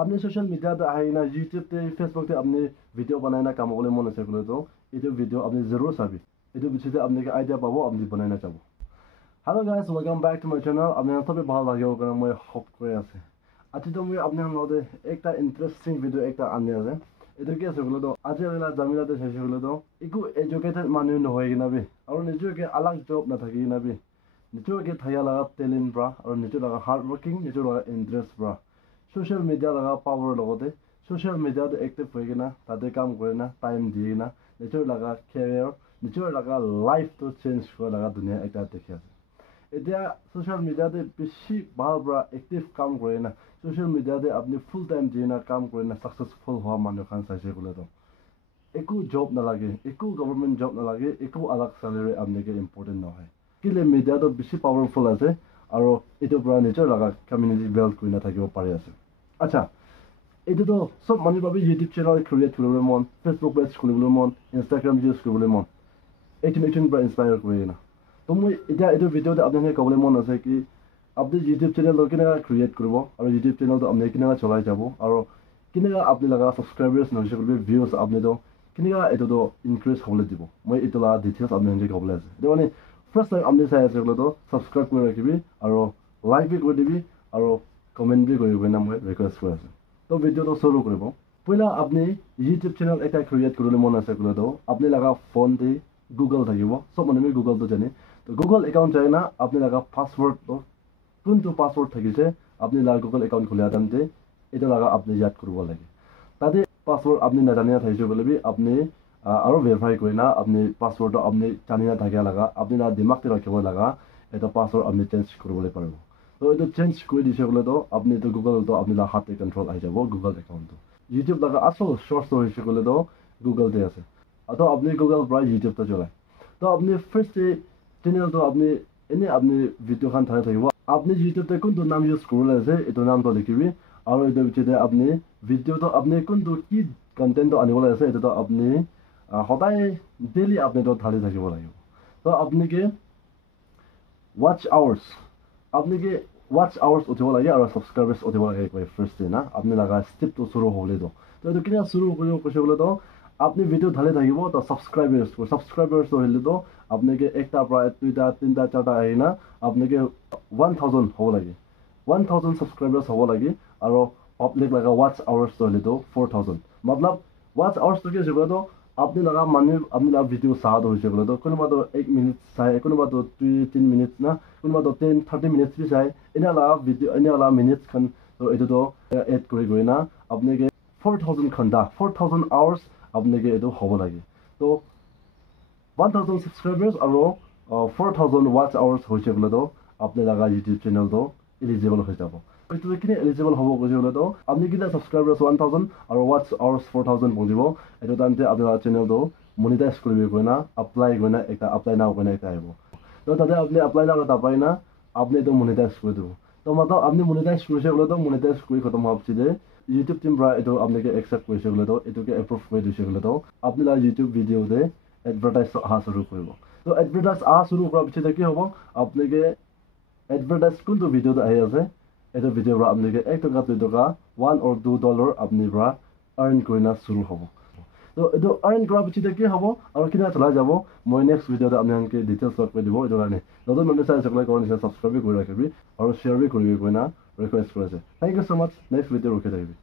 आपने social media तो है ना यूट्यूब पे फेसबुक पे अपने वीडियो बनाना काम वाले मन से बोले तो ये वीडियो अपने जरूर साबी ये विषय अपने के आइडिया पाबो अपने बनाना चाहो hello guys welcome back to my channel अपने सब भाल लगे कारण मैं होप कर आसे आज तो मैं अपने हम लोग एक इंटरेस्टिंग वीडियो एक आने আছে এটা কি আছে বলে তো আজি বেলা জামিলাতে শেষ হলো তো একো এডুকেটেড মানুহ নহয় কিনা বে আৰু নিজকে আলাগ জব নাথাকি কিনা বে নিজকে থায়া লাগা টেলেন্ট ব্ৰা আৰু নিজৰ লাগা হাৰ্ড ওয়াৰ্কিং নিজৰ লাগা ইন্টাৰেস্ট ব্ৰা সোশ্যাল মিডিয়া লাগা পাওয়াৰ লগতে সোশ্যাল মিডিয়াতে এক্টিভ হৈ কিনা তাতে কাম কৰে না টাইম দিয়ে না নিজৰ লাগা কেৰিয়াৰ নিজৰ লাগা লাইফটো চেঞ্জ কৰা লাগা দুনিয়া এটা দেখি আছে এতিয়া সোশ্যাল মিডিয়াতে বেশি ভাল ব্ৰা এক্টিভ কাম কৰে না সোশ্যাল মিডিয়াতে আপনি ফুল টাইম দিয়ে না কাম কৰে না সাকসেসফুল হওয়া মানুহ খান চাইছে বলে তো একো জব নালাগে একো গভর্নমেন্ট জব নালাগে একো আলাগ স্যালারি আপনাকে ইম্পর্টেন্ট নহয় কিলে মিডিয়াটো বেশি পাওয়ারফুল আছে আৰু এটোৰ পৰা নিজৰ লাগা কমিউনিটি বিল্ড কৰি না থাকিব পাৰি আছে আচ্ছা এটোতো সব মানুহৰ বাবে ইউটিউব চেনেল ক্ৰিয়েট কৰিবলৈ মন ফেসবুক পেজ খুলিবলৈ মন ইনষ্টাগ্ৰাম ইউজ কৰিবলৈ মন এইটো পৰা ইনস্পায়াৰ কৰি না তো মই এতিয়া এইটো ভিডিঅ'তে আপোনাক ক'বলৈ মন আছে কি আপনি ইউটিউব চেনেল কেনেকৈ ক্ৰিয়েট কৰিব আৰু ইউটিউব চেনেলটো আপুনি কেনেকৈ চলাই যাব আৰু কেনেকৈ আপুনি লগা সাবস্ক্ৰাইবাৰ্ছ নহৈছে বুলি ভিউজ আপুনিতো কেনেকৈ এইটোতো ইনক্ৰিজ হ'বলৈ দিব মই এইটো লগা ডিটেইলছ আপোনাক ক'বলৈ আছে এইটো মানে ফাৰ্ষ্ট টাইম আপুনি চাই আছে বোলেতো সাবস্ক্ৰাইব কৰি ৰাখিবি আৰু লাইক বি কৰি দিবি আৰু কমেণ্ট বি কৰিব না মই ৰিকুৱেষ্ট কৰি আছোঁ তো ভিডিঅ'টো শুৰু কৰিব পহিলা আপনি ইউটিউব চেনেল এটা ক্ৰিয়েট কৰিবলৈ মন আছে বোলেতো আপুনি লগা ফোনতে গুগল থাকিব সব মানুহে গুগলটো জানে তো গুগল একাউণ্ট চাই না আপুনি লগা পাছৱৰ্ডটো কোনটো পাছৱৰ্ড থাকিছে আপনি লাগা গুগল একাউণ্ট খোলা টাইমতে এটা লাগা আপনি ইয়াদ কৰিব লাগে তাতে পাছৱৰ্ড আপনি নাজানিয়া থাকিছে বলে আপনি আৰু ভেৰিফাই কৰি না আপনি পাছৱৰ্ডটো আপনি জানিয়া থাকিয়া লাগা আপনি না দিমাগতে ৰাখিব লাগা এটা পাছৱৰ্ড আপনি চেঞ্জ কৰিবলৈ পাৰিব তো এইটো চেঞ্জ কৰি দিছে বলে তো আপনি তো গুগলটো আপনি লাগা হাতে কন্ট্রোল আহি যাব গুগল একাউণ্টটো ইউটিউব লাগা আসল সোর্স হয়েছে বলে তো গুগলতে আছে তো আপনি গুগল পৰা ইউটিউবটো চলায় তো আপনি ফার্স্ট চেনেলটো আপনি এনে আপনি ভিডিও খান থাকিব আপনি ইউটিউবতে কোনটো নাম ইউজ কৰিবলৈ আছে এইটো নামটো লিখিবি আৰু এইটো ভিতৰতে আপনি ভিডিওটো আপনি কোনটো কি কন্টেন্টটো আনিবলৈ আছে এইটো আপনি সদায় ডেইলি আপনি তো ঢালি থাকিব লাগিব তো আপনি কি ওয়াচ আওয়ার্স আপনি কি ওয়াচ আওয়ার্স উঠিব লাগে আৰু সাবস্ক্ৰাইবাৰ্স উঠিব লাগে ফাৰ্স্ট না আপনি লাগা স্টেপটো শুৰু হ'লে তো এইটো কিনা শুৰু কৰিব কৈছে বলে তো আপনি ভিডিও ঢালি থাকিব তো সাবস্ক্রাইবার্স হলে তো আপনাকে একটা প্রায় দুইটা তিনটা চারটা আহি না আপনাকে 1000 হ'ব লাগে 1000 সাবস্ক্রাইবার্স হ'ব লাগে আৰু পাবলিক লাগা ওয়াচ আওয়ার্স হলে তো 4000 मतलब ওয়াচ আওয়ার্স কি আছে বলে তো আপনি লাগা মানুহ আপনি লাগা ভিডিও চাওয়া হয়েছে বলে তো কোনোবা তো 1 মিনিট চাই কোনোবা তো 2-3 মিনিট না কোনোবা তো 10-30 মিনিট বি চাই এনে লাগা ভিডিও এনে লাগা মিনিট খান তো এইটো তো এড কৰি গৈ না আপনাকে 4000 ঘণ্টা 4000 আওয়াৰ্স আপনাকে এইটো হ'ব লাগে তো 1000 সাবস্ক্ৰাইবাৰ্স আৰু 4000 ওয়াচ আওয়ার্স হয়েছে বলে তো আপনি লাগা ইউটিউব চ্যানেলটো এলিজিবল হৈ যাব এইটো কিনে এলিজিবল হ'ব কৈছে বলে তো আপনি কিনা সাবস্ক্রাইবার্স 1000 আৰু ওয়াচ আওয়াৰ্স 4000 বনিব এইটো টাইমতে আপোনাৰ চ্যানেলটো মনিটাইজ কৰিব গৈ না এপ্লাই গৈ না এটা এপ্লাই নাও গৈ না এটা আহিব তো তাতে আপনি এপ্লাই নাও এটা পাই না আপনি তো মনিটাইজ কৰি দিব তো মাত্ৰ আপনি মনিটাইজ কৰিছে বলে তো মনিটাইজ কৰি খতম হোৱাৰ পিছতে ইউটিউব টিম পৰা এইটো আপনাকে একসেপ্ট কৰিছে বলে তো এইটোকে এপ্ৰুভ কৰি দিছে বলে তো আপনি লাগা ইউটিউব ভিডিওতে এডভাৰটাইজ আহা শুৰু কৰিব তো এডভাৰটাইজ আহা শুৰু কৰাৰ পিছতে কি হ'ব আপনাকে এডভাৰটাইজ কোনটো ভিডিওতে আহি আছে এইটো ভিডিওৰ পৰা আপনাকে 1 টকা 2 টকা $1 or $2 আপনি পৰা আৰ্ন কৰি না শুৰু হ'ব তো এইটো আৰ্ন কৰাৰ পিছতে কি হ'ব আৰু কিনা চলাই যাব মই নেক্সট ভিডিওতে আপোনালোকে ডিটেইলছ লগ কৰি দিব এইটো কাৰণে নতুন মানুহ চাই সকলে কৰণ সাবস্ক্ৰাইব কৰি ৰাখিবি আৰু শ্বেয়াৰ কৰি কৰি না ৰিকুৱেষ্ট কৰিছে থ্যাংক ইউ সো মাচ নেক্সট ভিডিও ৰখি থাকিবি